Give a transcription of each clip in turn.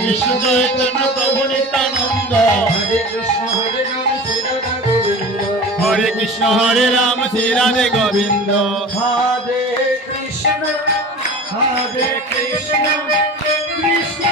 কৃষ্ণ চৈতন্য প্রভু নিত্যানন্দ হরে কৃষ্ণ রাম, শ্রী রাধা গোবিন্দ। হরে কৃষ্ণ হরে কৃষ্ণ কৃষ্ণ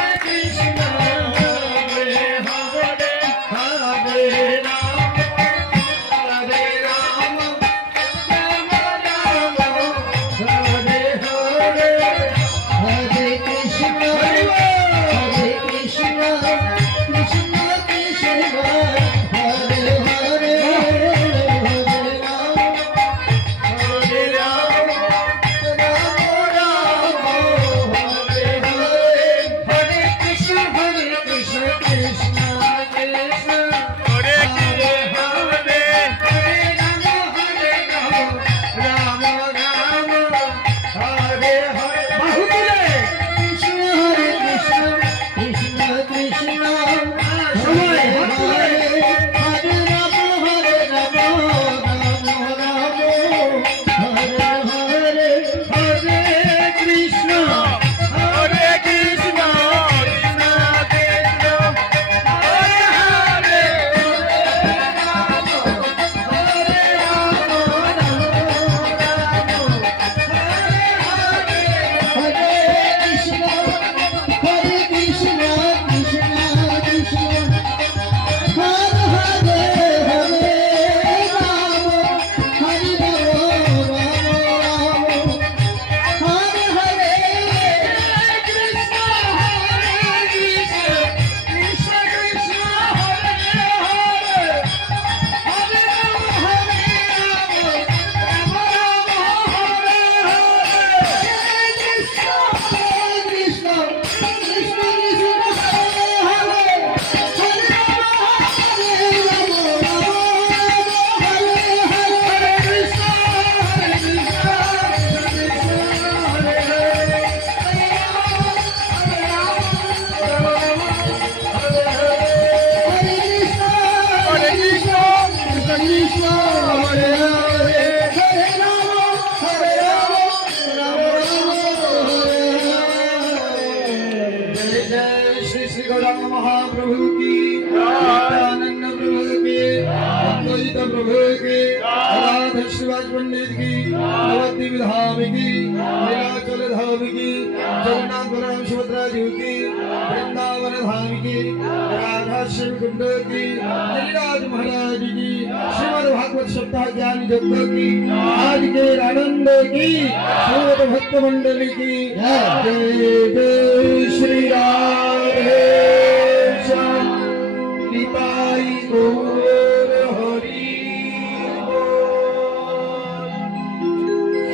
नवद्वीप धाम की नीलाचल धाम की जगन्नाथ बलराम सुभद्रा जी की वृंदावन धाम की राधा शिव कुंड की गिरिराज महाराज की श्रीमद भागवत सप्ताह ज्ञान यज्ञ की आज के आनंद की सूर्य भक्त मंडली की जय जय श्री राधे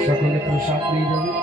সকলে প্রসাদ নিয়ে যাবে।